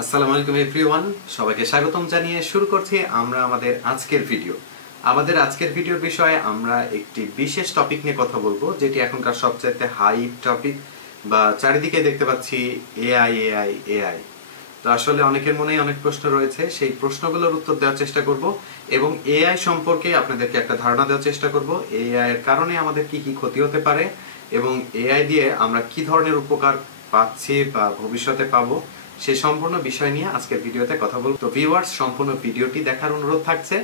আসসালামু আলাইকুম এভরিওয়ান, সবাইকে স্বাগতম জানিয়ে শুরু করছি আমরা আমাদের আজকের ভিডিও। আমাদের আজকের ভিডিওর বিষয়ে আমরা একটি বিশেষ টপিক নিয়ে কথা বলবো, যেটি এখনকার সবচাইতে হাইপ টপিক বা চারিদিকে দেখতে পাচ্ছি এআই এআই এআই। তো আসলে অনেকের মনেই অনেক প্রশ্ন রয়েছে, সেই প্রশ্নগুলোর উত্তর দেওয়ার চেষ্টা করব এবং এআই সম্পর্কে আপনাদেরকে একটা ধারণা দেওয়ার চেষ্টা করব। এআই এর কারণে আমাদের কি কি ক্ষতি হতে পারে এবং এআই দিয়ে আমরা কি ধরনের উপকার পাচ্ছি বা ভবিষ্যতে পাবো, সেই সম্পূর্ণ বিষয় নিয়ে আজকের ভিডিওতে কথা বলবো। তো ভিউয়ার্স, সম্পূর্ণ ভিডিওটি দেখার অনুরোধ থাকছে।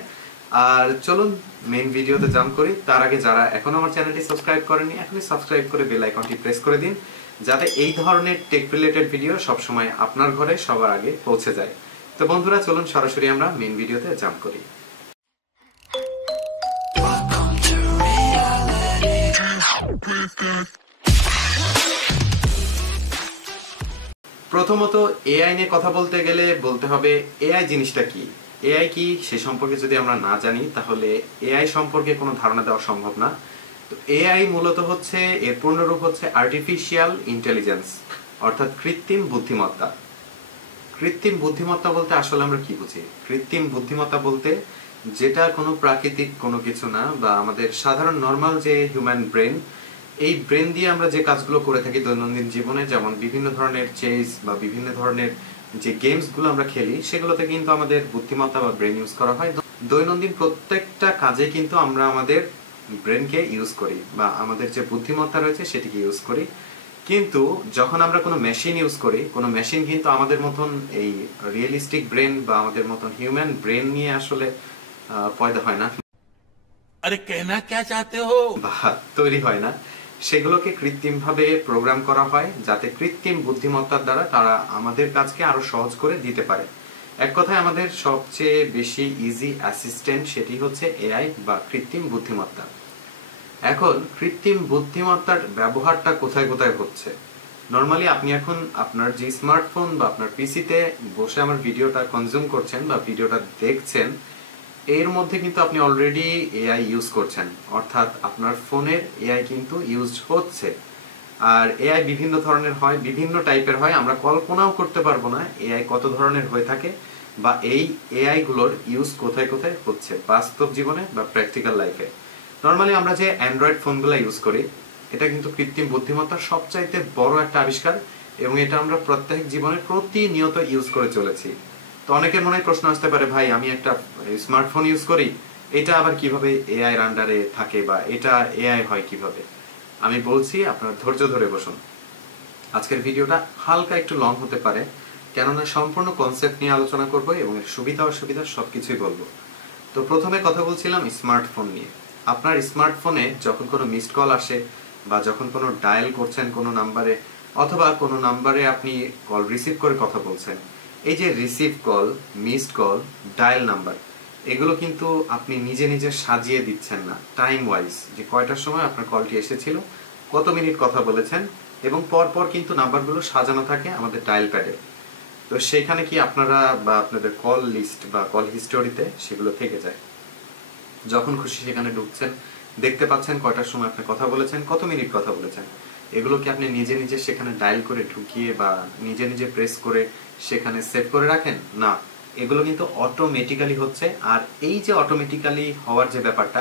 আর চলুন মেইন ভিডিওতে জাম্প করি। তার আগে যারা এখন আমার চ্যানেলটি সাবস্ক্রাইব করেননি, এখনই সাবস্ক্রাইব করে বেল আইকনটি প্রেস করে দিন, যাতে এই ধরনের টেক রিলেটেড ভিডিও সবসময় আপনার ঘরে সবার আগে পৌঁছে যায়। তো বন্ধুরা, চলুন সরাসরি আমরা মেইন ভিডিওতে জাম্প করি। প্রথমত এআই নিয়ে কথা বলতে গেলে বলতে হবে এআই জিনিসটা কি। এআই কি সে সম্পর্কে যদি আমরা না জানি, তাহলে এআই সম্পর্কে কোনো ধারণা দেওয়া সম্ভব না। তো এআই মূলত হচ্ছে, এর পূর্ণরূপ হচ্ছে আর্টিফিশিয়াল ইন্টেলিজেন্স, অর্থাৎ কৃত্রিম বুদ্ধিমত্তা। কৃত্রিম বুদ্ধিমত্তা বলতে আসলে আমরা কি বুঝি? কৃত্রিম বুদ্ধিমত্তা বলতে যেটা কোনো প্রাকৃতিক কোনো কিছু না, বা আমাদের সাধারণ নর্মাল যে হিউম্যান ব্রেন, এই ব্রেন দিয়ে আমরা যে কাজগুলো করে থাকি দৈনন্দিন জীবনে, যেমন বিভিন্ন ধরনের চেস বা বিভিন্ন ধরনের যে গেমসগুলো আমরা খেলি, সেগুলোতে কিন্তু আমাদের বুদ্ধিমত্তা বা ব্রেন ইউজ করা হয়। দৈনন্দিন প্রত্যেকটা কাজে কিন্তু আমরা আমাদের ব্রেনকে ইউজ করি, বা আমাদের যে বুদ্ধিমত্তা রয়েছে সেটিকে ইউজ করি। কিন্তু যখন আমরা কোনো মেশিন ইউজ করি, কোনো মেশিন কিন্তু আমাদের মতন এই রিয়েলিস্টিক ব্রেন বা আমাদের মতন হিউম্যান ব্রেন নিয়ে আসলে পয়দা হয় না, আরে কেনা কে চাতে হো, বা তৈরি হয় না। সেগুলোকে কৃত্রিমভাবে প্রোগ্রাম করা হয়, যাতে কৃত্রিম বুদ্ধিমত্তার দ্বারা তারা আমাদের কাজকে আরো সহজ করে দিতে পারে। এক কথায় আমাদের সবচেয়ে বেশি ইজি অ্যাসিস্ট্যান্ট সেটি হচ্ছে এআই বা কৃত্রিম বুদ্ধিমত্তা। এখন কৃত্রিম বুদ্ধিমত্তার ব্যবহারটা কোথায় কোথায় হচ্ছে? নরমালি আপনি এখন আপনার যে স্মার্টফোন বা আপনার পিসিতে বসে আমার ভিডিওটা কনজিউম করছেন বা ভিডিওটা দেখছেন, এর মধ্যে কিন্তু আপনি অলরেডি এআই ইউজ করছেন, অর্থাৎ আপনার ফোনের এআই কিন্তু ইউজ হচ্ছে। আর এআই বিভিন্ন ধরনের হয়, বিভিন্ন টাইপের হয়, আমরা কল্পনাও করতে পারবো না এআই কত ধরনের হয়ে থাকে, বা এই এআই গুলোর ইউজ কোথায় কোথায় হচ্ছে বাস্তব জীবনে বা প্র্যাকটিক্যাল লাইফে। নরমালি আমরা যে অ্যান্ড্রয়েড ফোনগুলো ইউজ করি, এটা কিন্তু কৃত্রিম বুদ্ধিমত্তার সবচাইতে বড় একটা আবিষ্কার, এবং এটা আমরা প্রত্যেক জীবনে প্রতিনিয়ত ইউজ করে চলেছি। তো অনেকের মনে প্রশ্ন আসতে পারে, ভাই আমি একটা স্মার্টফোন ইউজ করি, এটা আবার কিভাবে এআই এর আন্ডারে থাকে, বা এটা এআই হয় কিভাবে? আমি বলছি, আপনারা ধৈর্য ধরে বসুন। আজকের ভিডিওটা হালকা একটু লং হতে পারে, কেননা সম্পূর্ণ কনসেপ্ট নিয়ে আলোচনা করব এবং এর সুবিধা অসুবিধা সবকিছুই বলবো। তো প্রথমে কথা বলছিলাম স্মার্টফোন নিয়ে। আপনার স্মার্টফোনে যখন কোনো মিসড কল আসে, বা যখন কোনো ডায়াল করছেন কোনো নাম্বারে, অথবা কোনো নাম্বারে আপনি কল রিসিভ করে কথা বলছেন, এই যে receive call, missed call, dial number, এগুলো কিন্তু আপনি নিজে নিজে সাজিয়ে দিচ্ছেন না টাইম ওয়াইজ, যে কয়টার সময় আপনার কলটি এসেছিল, কত মিনিট কথা বলেছেন, এবং পরপর কিন্তু নাম্বারগুলো সাজানো থাকে আমাদের ডায়াল প্যাডে। তো সেখানে কি আপনারা বা আপনাদের কল লিস্ট বা কল হিস্টোরিতে সেগুলো থেকে যায়। যখন খুশি সেখানে ঢুকছেন, দেখতে পাচ্ছেন কয়টার সময় আপনি কথা বলেছেন, কত মিনিট কথা বলেছেন। এগুলো কি আপনি নিজে নিজে সেখানে ডায়াল করে ঢুকিয়ে বা নিজে নিজে প্রেস করে সেখানে সেভ করে রাখেন? না, এগুলো কিন্তু অটোমেটিক্যালি হচ্ছে। আর এই যে অটোমেটিক্যালি হওয়ার যে ব্যাপারটা,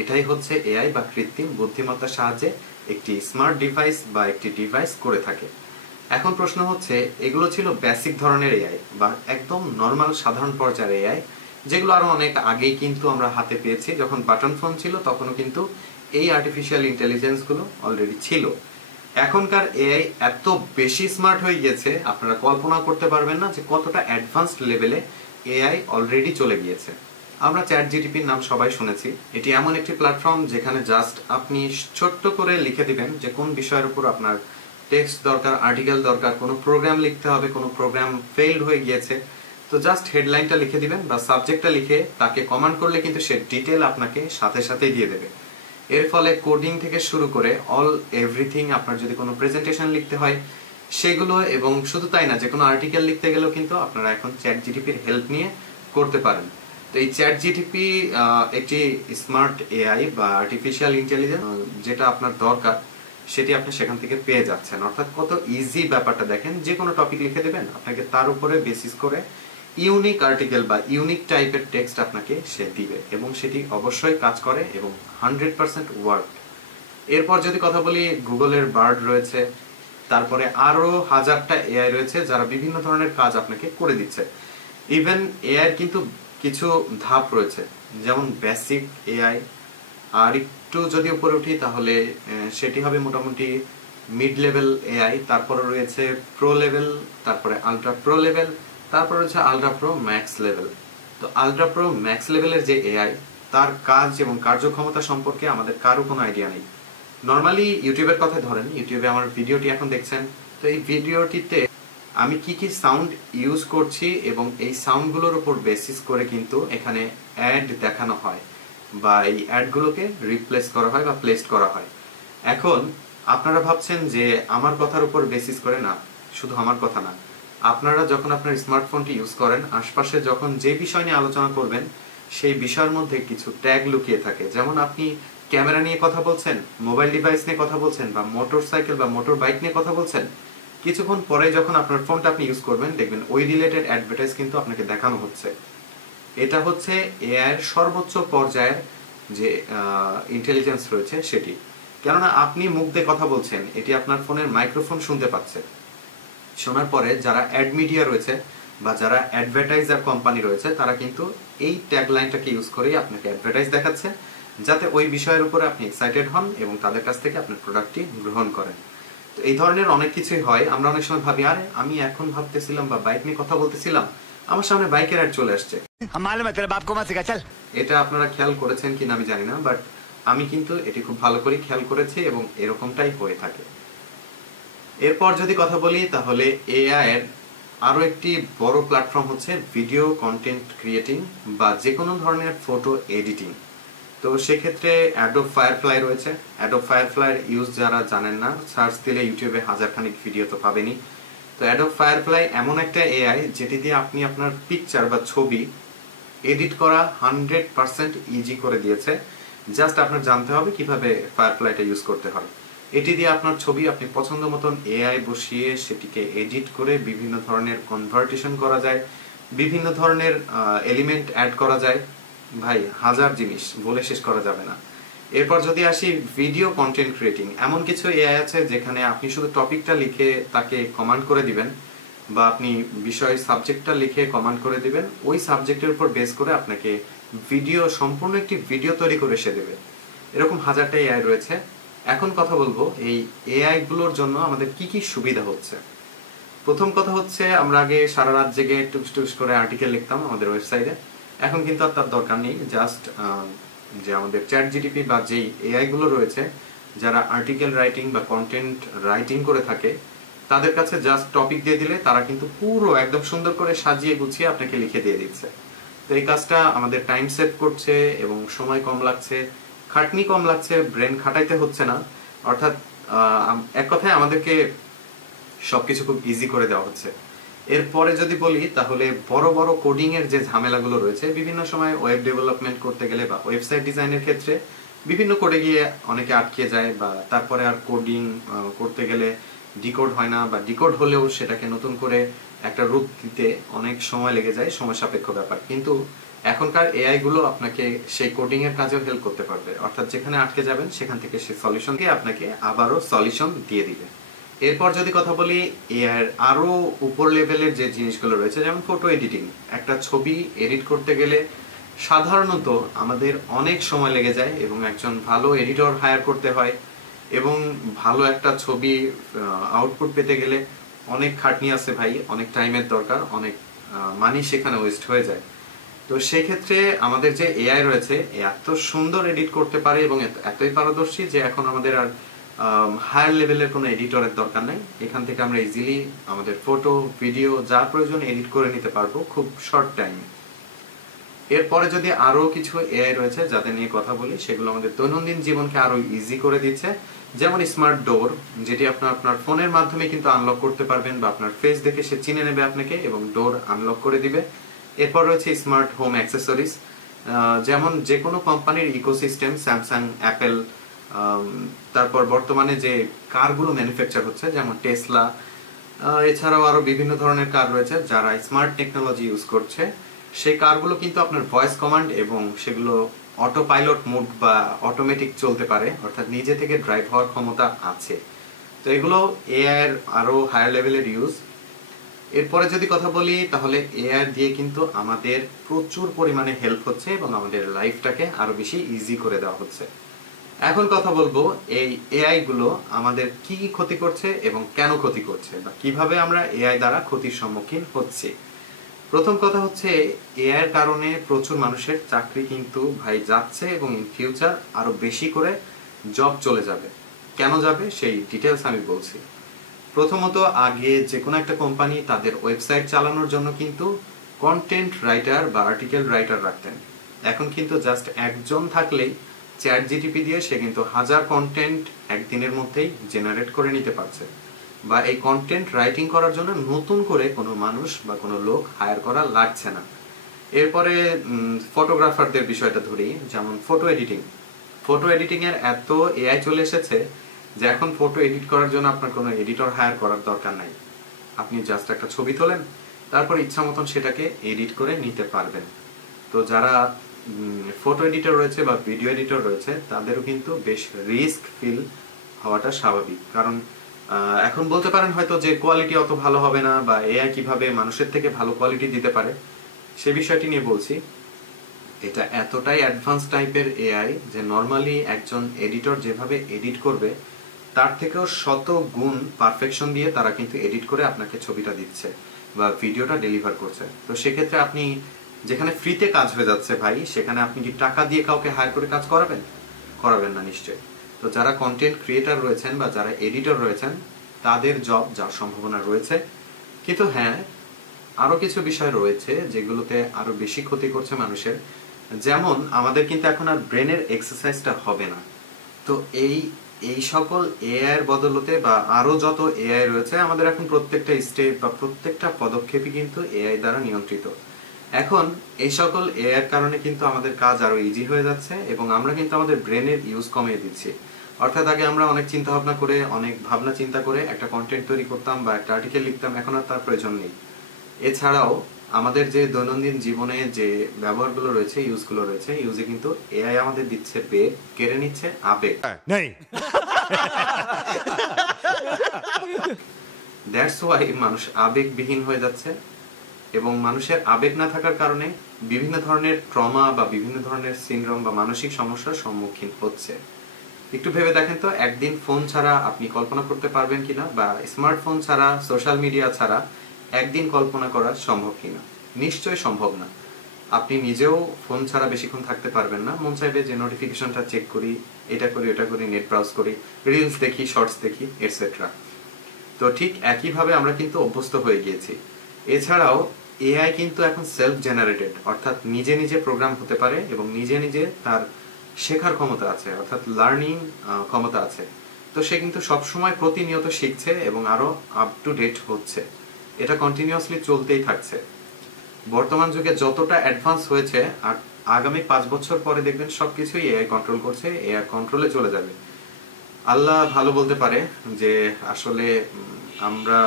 এটাই হচ্ছে এআই বা কৃত্রিম বুদ্ধিমত্তার সাহায্যে একটি স্মার্ট ডিভাইস বা একটি ডিভাইস করে থাকে। এখন প্রশ্ন হচ্ছে, এগুলো ছিল বেসিক ধরনের এআই বা একদম নর্মাল সাধারণ পর্যায়ের এআই, যেগুলো আরো অনেক আগেই কিন্তু আমরা হাতে পেয়েছি। যখন বাটন ফোন ছিল তখনও কিন্তু এই আর্টিফিশিয়াল ইন্টেলিজেন্স গুলো অলরেডি ছিল। এখনকার এআই এত বেশি স্মার্ট হয়ে গিয়েছে, আপনারা কল্পনা করতে পারবেন না যে কতটা অ্যাডভান্সড লেভেলে এআই অলরেডি চলে গিয়েছে। আমরা চ্যাট জিটিপির নাম সবাই শুনেছি। এটি এমন একটি প্ল্যাটফর্ম যেখানে জাস্ট আপনি ছোট্ট করে লিখে দিবেন যে কোন বিষয়ের উপর আপনার টেক্সট দরকার, আর্টিকেল দরকার, কোনো প্রোগ্রাম লিখতে হবে, কোনো প্রোগ্রাম ফেইল্ড হয়ে গিয়েছে, তো জাস্ট হেডলাইনটা লিখে দিবেন বা সাবজেক্টটা লিখে তাকে কমান্ড করলে কিন্তু সে ডিটেল আপনাকে সাথে সাথেই দিয়ে দেবে। এর ফলে কোডিং থেকে শুরু করে অল এভরিথিং, আপনার যদি কোনো প্রেজেন্টেশন লিখতে হয় সেগুলো, এবং শুধু তাই না, যে কোনো আর্টিকেল লিখতে গেলেও কিন্তু আপনারা এখন চ্যাট জিটিপির হেল্প নিয়ে করতে পারেন। তো এই চ্যাট জিটিপি একটি স্মার্ট এআই বা আর্টিফিশিয়াল ইন্টেলিজেন্স, যেটা আপনার দরকার সেটি আপনি সেখান থেকে পেয়ে যাচ্ছেন। অর্থাৎ কত ইজি ব্যাপারটা দেখেন, যে কোনো টপিক লিখে দেবেন, আপনাকে তার উপরে বেসিস করে ইউনিক আর্টিকেল বা ইউনিক টাইপের টেক্সট আপনাকে সে দিবে, এবং সেটি অবশ্যই কাজ করে এবং 100% ওয়ার্ক। এরপর যদি কথা বলি, গুগলের বার্ড রয়েছে, তারপরে আরো হাজারটা এআই রয়েছে যারা বিভিন্ন ধরনের কাজ আপনাকে করে দিচ্ছে। ইভেন এআই কিন্তু কিছু ধাপ রয়েছে, যেমন বেসিক এআই, আর একটু যদি উপরে উঠি তাহলে সেটি হবে মোটামুটি মিড লেভেল এআই, তারপরে রয়েছে প্রো লেভেল, তারপরে আলট্রা প্রো লেভেল, তারপরে রয়েছে আলট্রা প্রো ম্যাক্স লেভেল। তো আলট্রা প্রো ম্যাক্স লেভেলের যে এআই, তার কাজ এবং কার্যক্ষমতা সম্পর্কে আমাদের কারো কোনো আইডিয়া নেই। নর্মালি ইউটিউবের কথা ধরেন, ইউটিউবে আমার ভিডিওটি এখন দেখছেন, তো এই ভিডিওটিতে আমি কি কি সাউন্ড ইউজ করছি এবং এই সাউন্ডগুলোর উপর বেসিস করে কিন্তু এখানে অ্যাড দেখানো হয় বা এই অ্যাডগুলোকে রিপ্লেস করা হয় বা প্লেসড করা হয়। এখন আপনারা ভাবছেন যে আমার কথার উপর বেসিস করে, না, শুধু আমার কথা না, আপনারা যখন আপনার স্মার্টফোনটি ইউজ করেন, আশপাশে যখন যে বিষয় নিয়ে আলোচনা করবেন সেই বিষয়ের মধ্যে কিছু ট্যাগ লুকিয়ে থাকে। যেমন আপনি ক্যামেরা নিয়ে কথা বলছেন, মোবাইল ডিভাইস নিয়ে কথা বলছেন, বা মোটরসাইকেল বা মোটর বাইক নিয়ে কথা বলছেন, কিছুক্ষণ পরে যখন আপনার ফোনটা আপনি ইউজ করবেন, দেখবেন ওই রিলেটেড অ্যাডভার্টাইজ কিন্তু আপনাকে দেখানো হচ্ছে। এটা হচ্ছে এআই এর সর্বোচ্চ পর্যায়ের যে ইন্টেলিজেন্স রয়েছে সেটি। কেননা আপনি মুখ দিয়ে কথা বলছেন, এটি আপনার ফোনের মাইক্রোফোন শুনতে পাচ্ছে। শোনার পরে যারা অ্যাড মিডিয়া রয়েছে বা যারা অ্যাডভার্টাইজার কোম্পানি রয়েছে, তারা কিন্তু এই ট্যাগলাইনটাকে ইউজ করেই আপনাকে অ্যাডভার্টাইজ দেখাচ্ছে, যাতে ওই বিষয়ের উপরে আপনি এক্সাইটেড হন এবং তাদের কাছ থেকে আপনার প্রোডাক্টটি গ্রহণ করেন। তো এই ধরনের অনেক কিছুই হয়। আমরা অনেক সময় ভাবি, আরে আমি এখন ভাবতেছিলাম বা বাইক নিয়ে কথা বলতেছিলাম, আমার সামনে বাইকের অ্যাড চলে আসছে। এটা আপনারা খেয়াল করেছেন কিনা আমি জানি না, বাট আমি কিন্তু এটি খুব ভালো করে খেয়াল করেছি এবং এরকমটাই হয়ে থাকে। এরপর যদি কথা বলি, তাহলে এআই এর আরো একটি বড় প্ল্যাটফর্ম হচ্ছে ভিডিও কন্টেন্ট ক্রিয়েটিং বা যে কোনো ধরনের ফটো এডিটিং। তো সেক্ষেত্রে অ্যাডোব ফায়ারফ্লাই রয়েছে। অ্যাডোব ফায়ারফ্লাইয়ের ইউজ যারা জানেন না, সার্চ দিলে ইউটিউবে হাজারখানিক ভিডিও তো পাবেনই। তো অ্যাডোব ফায়ারফ্লাই এমন একটা এআই যেটি দিয়ে আপনি আপনার পিকচার বা ছবি এডিট করা 100% ইজি করে দিয়েছে। জাস্ট আপনার জানতে হবে কিভাবে ফায়ারফ্লাইটা ইউজ করতে হয়। এটি দিয়ে আপনার ছবি আপনি পছন্দ মতন এআই বসিয়ে সেটিকে এডিট করে বিভিন্ন ধরনের কনভার্টেশন করা যায়, বিভিন্ন ধরনের এলিমেন্ট অ্যাড করা যায়। ভাই, হাজার জিনিস বলে শেষ করা যাবে না। এরপর যদি আসি ভিডিও কন্টেন্ট ক্রিয়েটিং, এমন কিছু এআই আছে যেখানে আপনি শুধু টপিকটা লিখে তাকে কমান্ড করে দিবেন, বা আপনি বিষয় সাবজেক্টটা লিখে কমান্ড করে দিবেন, ওই সাবজেক্টের উপর বেস করে আপনাকে ভিডিও, সম্পূর্ণ একটি ভিডিও তৈরি করে সে দেবে। এরকম হাজারটা এআই রয়েছে। এখন কথা বলবো এই এআই গুলোর জন্য আমাদের কি কি সুবিধা হচ্ছে। প্রথম কথা হচ্ছে, আমরা আগে সারা রাত জেগে টুকস টুকস করে আর্টিকেল লিখতাম আমাদের ওয়েবসাইটে, এখন কিন্তু আর তার দরকার নেই। জাস্ট যে আমাদের চ্যাট জিটিপি বা যেই এআই গুলো রয়েছে যারা আর্টিকেল রাইটিং বা কন্টেন্ট রাইটিং করে থাকে, তাদের কাছে জাস্ট টপিক দিয়ে দিলে তারা কিন্তু পুরো একদম সুন্দর করে সাজিয়ে গুছিয়ে আপনাকে লিখে দিয়ে দিচ্ছে। তো এই কাজটা আমাদের টাইম সেভ করছে এবং সময় কম লাগছে, খাটনি কম লাগছে, ব্রেন খাটাইতে হচ্ছে না। অর্থাৎ এক কথায় আমাদেরকে সবকিছু খুব ইজি করে দেওয়া হচ্ছে। এরপরে যদি বলি, তাহলে বড় বড় কোডিং এর যে ঝামেলাগুলো রয়েছে, বিভিন্ন সময় ওয়েব ডেভেলপমেন্ট করতে গেলে বা ওয়েবসাইট ডিজাইনের ক্ষেত্রে বিভিন্ন কোডে গিয়ে অনেকে আটকে যায়, বা তারপরে আর কোডিং করতে গেলে ডিকোড হয় না, বা ডিকোড হলেও সেটাকে নতুন করে একটা রূপ দিতে অনেক সময় লেগে যায়, সময় সাপেক্ষ ব্যাপার। কিন্তু এখনকার এআই গুলো আপনাকে সেই কোডিং এর কাজেও হেল্প করতে পারবে। অর্থাৎ যেখানে আটকে যাবেন সেখান থেকে সেই সলিউশনকে আপনাকে আবারও সলিউশন দিয়ে দিবে। এরপর যদি কথা বলি, এর আরো উপর লেভেলের যে জিনিসগুলো রয়েছে, যেমন ফটো এডিটিং। একটা ছবি এডিট করতে গেলে সাধারণত আমাদের অনেক সময় লেগে যায় এবং একজন ভালো এডিটর হায়ার করতে হয়, এবং ভালো একটা ছবি আউটপুট পেতে গেলে অনেক খাটনি আছে ভাই, অনেক টাইমের দরকার, অনেক মানি সেখানে ওয়েস্ট হয়ে যায়। তো সেই ক্ষেত্রে আমাদের যে এআই রয়েছে এত সুন্দর এডিট করতে পারে এবং এতই পারদর্শী যে এখন আমাদের আর হায়ার লেভেলের কোনো এডিটরের দরকার নেই। এখান থেকে আমরা ইজিলি আমাদের ফটো, ভিডিও যা প্রয়োজন এডিট করে নিতে পারবো খুব শর্ট টাইমে। এরপরে যদি আরো কিছু এআই রয়েছে যাদের নিয়ে কথা বলি, সেগুলো আমাদের দৈনন্দিন জীবনকে আরো ইজি করে দিচ্ছে। যেমন স্মার্ট ডোর, যেটি আপনার ফোনের মাধ্যমে কিন্তু আনলক করতে পারবেন, বা আপনার ফেস দেখে সে চিনে নেবে আপনাকে এবং ডোর আনলক করে দিবে। এরপর রয়েছে স্মার্ট হোম অ্যাক্সেসরিজ, যেমন যে কোনো কোম্পানির ইকোসিস্টেম, স্যামসাং, অ্যাপেল, তারপর বর্তমানে যে কারগুলো ম্যানুফ্যাকচার হচ্ছে যেমন টেসলা, এছাড়াও আরো বিভিন্ন ধরনের কার রয়েছে যারা স্মার্ট টেকনোলজি ইউজ করছে, সেই কারগুলো কিন্তু আপনার ভয়েস কমান্ড এবং সেগুলো অটো পাইলট মোড বা অটোমেটিক চলতে পারে, অর্থাৎ নিজে থেকে ড্রাইভ হওয়ার ক্ষমতা আছে। তো এগুলো এআই এর আরো হায়ার লেভেলের ইউজ। এরপরে যদি কথা বলি তাহলে এআই দিয়ে কিন্তু আমাদের প্রচুর পরিমাণে হেল্প হচ্ছে এবং আমাদের লাইফটাকে আরো বেশি ইজি করে দেওয়া হচ্ছে। এখন কথা বলবো এই এআই গুলো আমাদের কি কি ক্ষতি করছে এবং কেন ক্ষতি করছে বা কিভাবে আমরা এআই দ্বারা ক্ষতির সম্মুখীন হচ্ছি। প্রথম কথা হচ্ছে এআই এর কারণে প্রচুর মানুষের চাকরি কিন্তু ভাই যাচ্ছে এবং ইন ফিউচার আরো বেশি করে জব চলে যাবে। কেন যাবে সেই ডিটেলস আমি বলছি। প্রথমত, আগে যে কোনো একটা কোম্পানি তাদের ওয়েবসাইট চালানোর জন্য কিন্তু কন্টেন্ট রাইটার বা আর্টিকেল রাইটার রাখতেন। এখন কিন্তু জাস্ট একজন থাকলেই চ্যাট জিটিপি দিয়ে সে কিন্তু হাজার কন্টেন্ট একদিনের মধ্যেই জেনারেট করে নিতে পারছে, বা এই কন্টেন্ট রাইটিং করার জন্য নতুন করে কোনো মানুষ বা কোনো লোক হায়ার করা লাগছে না। এরপরে ফটোগ্রাফারদের বিষয়টা ধরি, যেমন ফটো এডিটিং এর এত এআই চলে এসেছে যে এখন ফটো এডিট করার জন্য আপনার কোনো এডিটর হায়ার করার দরকার নাই। আপনি জাস্ট একটা ছবি তোলেন, তারপর ইচ্ছা মতন সেটাকে এডিট করে নিতে পারবেন। তো যারা ফটো এডিটর রয়েছে বা ভিডিও এডিটর রয়েছে তাদেরও কিন্তু বেশ রিস্ক ফিল হওয়াটা স্বাভাবিক, কারণ এখন বলতে পারেন হয়তো যে কোয়ালিটি অত ভালো হবে না বা এআই কিভাবে মানুষের থেকে ভালো কোয়ালিটি দিতে পারে সে বিষয়টি নিয়ে বলছি। এটা এতটাই অ্যাডভান্স টাইপের এআই যে নর্মালি একজন এডিটর যেভাবে এডিট করবে তার থেকেও শত গুণ পারফেকশন দিয়ে তারা কিন্তু এডিট করে আপনাকে ছবিটা দিচ্ছে বা ভিডিওটা ডেলিভার করছে। তো সেক্ষেত্রে আপনি যেখানে ফ্রিতে কাজ হয়ে যাচ্ছে ভাই, সেখানে আপনি কি টাকা দিয়ে কাউকে হায়ার করে কাজ করাবেন না নিশ্চয়ই। তো যারা কন্টেন্ট ক্রিয়েটর রয়েছেন বা যারা এডিটর রয়েছেন তাদের জব যাওয়ার সম্ভাবনা রয়েছে। কিন্তু হ্যাঁ, আরো কিছু বিষয় রয়েছে যেগুলোতে আরো বেশি ক্ষতি করছে মানুষের। যেমন আমাদের কিন্তু এখন আর ব্রেনের এক্সারসাইজটা হবে না। তো এই সকল এআই এর বদলতে বা আরো যত এআই রয়েছে আমাদের এখন প্রত্যেকটা স্টেপ বা প্রত্যেকটা পদক্ষেপই কিন্তু এআই দ্বারা নিয়ন্ত্রিত। এখন এই সকল এআই এর কারণে কিন্তু আমাদের কাজ আরো ইজি হয়ে যাচ্ছে এবং আমরা কিন্তু আমাদের ব্রেনের ইউজ কমিয়ে দিচ্ছি। অর্থাৎ আগে আমরা অনেক চিন্তা ভাবনা করে অনেক ভাবনা চিন্তা করে একটা কন্টেন্ট তৈরি করতাম বা একটা আর্টিকেল লিখতাম, এখন আর তার প্রয়োজন নেই। এছাড়াও আমাদের যে দৈনন্দিন জীবনে যে ব্যবহারগুলো রয়েছে, ইউজগুলো রয়েছে, ইউজে কিন্তু এআই আমাদের দিচ্ছে বেগ, কেড়ে নিচ্ছে আবেগ। দ্যাটস ওয়াই মানুষ আবেগবিহীন হয়ে যাচ্ছে এবং মানুষের আবেগ না থাকার কারণে বিভিন্ন ধরনের ট্রমা বা বিভিন্ন ধরনের সিনড্রোম বা মানসিক সমস্যার সম্মুখীন হচ্ছে। একটু ভেবে দেখেন তো, একদিন ফোন ছাড়া আপনি কল্পনা করতে পারবেন কিনা, বা স্মার্টফোন ছাড়া, সোশ্যাল মিডিয়া ছাড়া একদিন কল্পনা করা সম্ভব কিনা? নিশ্চয়ই সম্ভব না। আপনি নিজেও ফোন ছাড়া বেশিক্ষণ থাকতে পারবেন না। মন চাইবে যে নোটিফিকেশনটা চেক করি, এটা করি, ওটা করি, নেট ব্রাউজ করি, রিলস দেখি, শর্টস দেখি, এটসেট্রা। তো ঠিক একইভাবে আমরা কিন্তু অভ্যস্ত হয়ে গিয়েছি। এছাড়াও এআই কিন্তু এখন সেলফ জেনারেটেড, অর্থাৎ নিজে নিজে প্রোগ্রাম হতে পারে এবং নিজে নিজে তার শেখার ক্ষমতা আছে, অর্থাৎ লার্নিং ক্ষমতা আছে। তো সে কিন্তু সবসময় প্রতিনিয়ত শিখছে এবং আরো আপ টু ডেট হচ্ছে। এটা কন্টিনিউয়াসলি চলতেই থাকছে। বর্তমান যুগে যতটা অ্যাডভান্স হয়েছে, আর আগামী 5 বছর পরে দেখবেন সবকিছুই এআই কন্ট্রোল করছে, এআই কন্ট্রোলে চলে যাবে। আল্লাহ ভালো বলতে পারে যে আসলে আমরা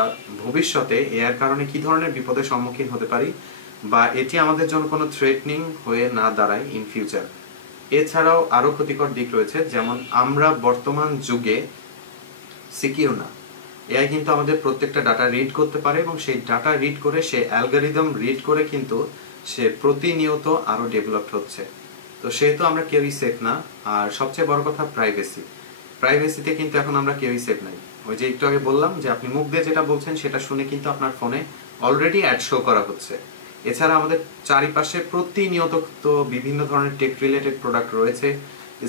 ভবিষ্যতে এর কারণে কি ধরনের বিপদের সম্মুখীন হতে পারি, বা এটি আমাদের জন্য কোনো থ্রেটনিং হয়ে না দাঁড়ায় ইন ফিউচার। এছাড়াও আরো ক্ষতিকর দিক রয়েছে, যেমন আমরা বর্তমান যুগে সিকিউর না। এআই কিন্তু আমাদের প্রত্যেকটা ডাটা রিড করতে পারে এবং সেই ডাটা রিড করে সে অ্যালগরিদম রিড করে কিন্তু সে প্রতিনিয়ত আরো ডেভেলপড হচ্ছে। তো সেহেতু আমরা কেউই সেফ না। আর সবচেয়ে বড় কথা প্রাইভেসিতে কিন্তু এখন আমরা কেউই সেফ নাই। ওই যে একটু আগে বললাম যে আপনি মুখ দিয়ে যেটা বলছেন সেটা শুনে কিন্তু আপনার ফোনে অলরেডি অ্যাড শো করা হচ্ছে। এছাড়া আমাদের চারিপাশে প্রতিনিয়ত তো বিভিন্ন ধরনের টেক রিলেটেড প্রোডাক্ট রয়েছে,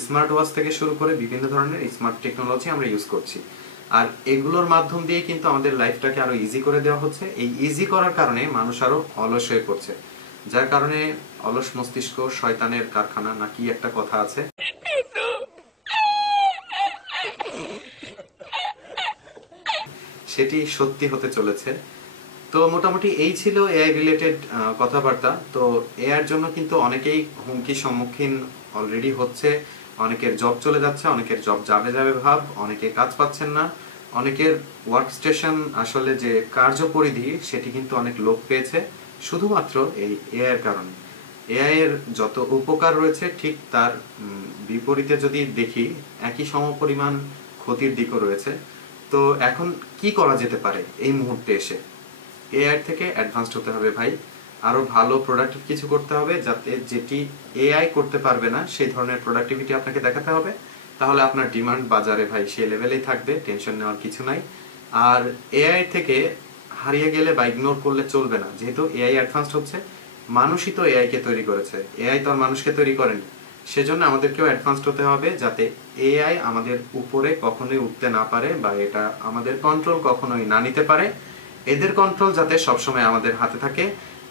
স্মার্ট ওয়াচ থেকে শুরু করে বিভিন্ন ধরনের স্মার্ট টেকনোলজি আমরা ইউজ করছি। আর এগুলোর মাধ্যম দিয়ে কিন্তু আমাদের লাইফটাকে আরো ইজি করে দেওয়া হচ্ছে। এই ইজি করার কারণে মানুষ আরো অলস হয়ে পড়ছে, যার কারণে অলস মস্তিষ্ক শয়তানের কারখানা নাকি একটা কথা আছে, সেটি সত্যি হতে চলেছে। তো মোটামুটি এই ছিল এআই রিলেটেড কথাবার্তা। তো এআইয়ের জন্য কিন্তু অনেকেই হুমকির সম্মুখীন অলরেডি হচ্ছে অনেকের জব চলে যাচ্ছে, অনেকের জব যাবে যাবে ভাব, অনেকে কাজ পাচ্ছেন না, অনেকের ওয়ার্ক স্টেশন আসলে যে কার্যপরিধি সেটি কিন্তু অনেক লোপ পেয়েছে শুধুমাত্র এই এআই এর কারণে। এআই এর যত উপকার রয়েছে ঠিক তার বিপরীতে যদি দেখি একই সমপরিমাণ ক্ষতির দিকও রয়েছে। তো এখন কি করা যেতে পারে এই মুহূর্তে এসে? এআই থেকে অ্যাডভান্সড হতে হবে ভাই, আরো ভালো প্রোডাক্টিভ কিছু করতে হবে, যাতে যেটি এআই করতে পারবে না সেই ধরনের প্রোডাক্টিভিটি আপনাকে দেখাতে হবে। তাহলে আপনার ডিমান্ড বাজারে ভাই সেই লেভেলেই থাকবে, টেনশন নেওয়ার কিছু নাই। আর এআই থেকে হারিয়ে গেলে বা ইগনোর করলে চলবে না, যেহেতু এআই অ্যাডভান্সড হচ্ছে, মানুষই তো এআই কে তৈরি করেছে, এআই তো আর মানুষকে তৈরি করেনি। সেজন্য আমাদেরকেও অ্যাডভান্সড হতে হবে যাতে এআই আমাদের উপরে কখনোই উঠতে না পারে বা এটা আমাদের কন্ট্রোল কখনোই না নিতে পারে। এদের কন্ট্রোল যাতে সবসময় আমাদের হাতে থাকে।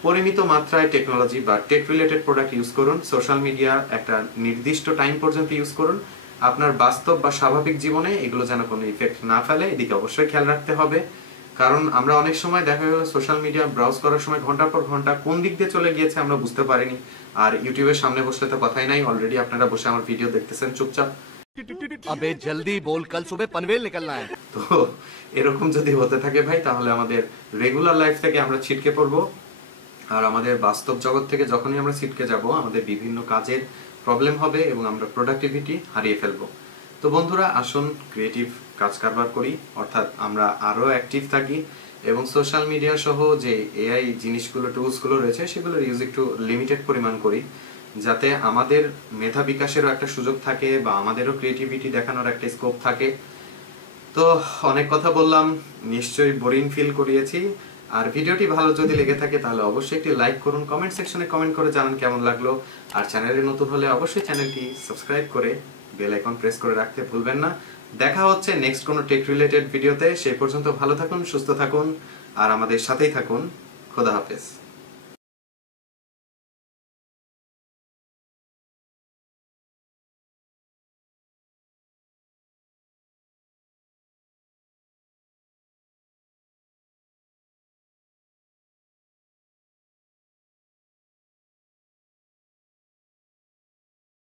পরিমিত মাত্রায় টেকনোলজি বা টেক রিলেটেড প্রোডাক্ট ইউজ করুন, সোশ্যাল মিডিয়া একটা নির্দিষ্ট টাইম পর্যন্ত ইউজ করুন। আপনার বাস্তব বা স্বাভাবিক জীবনে এগুলো যেন কোনো ইফেক্ট না ফেলে, এদিকে অবশ্যই খেয়াল রাখতে হবে। কারণ আমরা অনেক সময় দেখা গেল সোশ্যাল মিডিয়া ব্রাউজ করার সময় ঘন্টার পর ঘন্টা কোন দিক দিয়ে চলে গিয়েছে আমরা বুঝতে পারিনি। আর ইউটিউবের সামনে বসলে তো কথাই নাই, অলরেডি আপনারা বসে আমার ভিডিও দেখতেছেন চুপচাপ। अबे जल्दी बोल, कल सुबह पनवेल निकलना है। তো এরকম যদি হতে থাকে ভাই, তাহলে আমাদের রেগুলার লাইফ থেকে আমরা ছিটকে পড়বো। আর আমাদের বাস্তব জগৎ থেকে যখনই আমরা ছিটকে যাব, আমাদের বিভিন্ন কাজের প্রবলেম হবে এবং আমরা প্রোডাক্টিভিটি হারিয়ে ফেলবো। তো বন্ধুরা, আসুন ক্রিয়েটিভ কাজ কারবার করি, অর্থাৎ আমরা আরো অ্যাক্টিভ থাকি এবং সোশ্যাল মিডিয়া সহ যে এআই জিনিসগুলো, টুলসগুলো রয়েছে সেগুলোর ইউজ একটু লিমিটেড পরিমাণ করি, যাতে আমাদের মেধা বিকাশেরও একটা সুযোগ থাকে বা আমাদেরও ক্রিয়েটিভিটি দেখানোর একটা স্কোপ থাকে। তো অনেক কথা বললাম, নিশ্চয়ই বোরিং ফিল করিয়েছি। আর ভিডিওটি ভালো যদি লেগে থাকে তাহলে অবশ্যই একটি লাইক করুন, কমেন্ট সেকশনে কমেন্ট করে জানান কেমন লাগলো। আর চ্যানেলে নতুন হলে অবশ্যই চ্যানেলটি সাবস্ক্রাইব করে বেল আইকন প্রেস করে রাখতে ভুলবেন না। দেখা হচ্ছে নেক্সট কোনো টেক রিলেটেড ভিডিওতে। সেই পর্যন্ত ভালো থাকুন, সুস্থ থাকুন আর আমাদের সাথেই থাকুন। খোদা হাফেজ।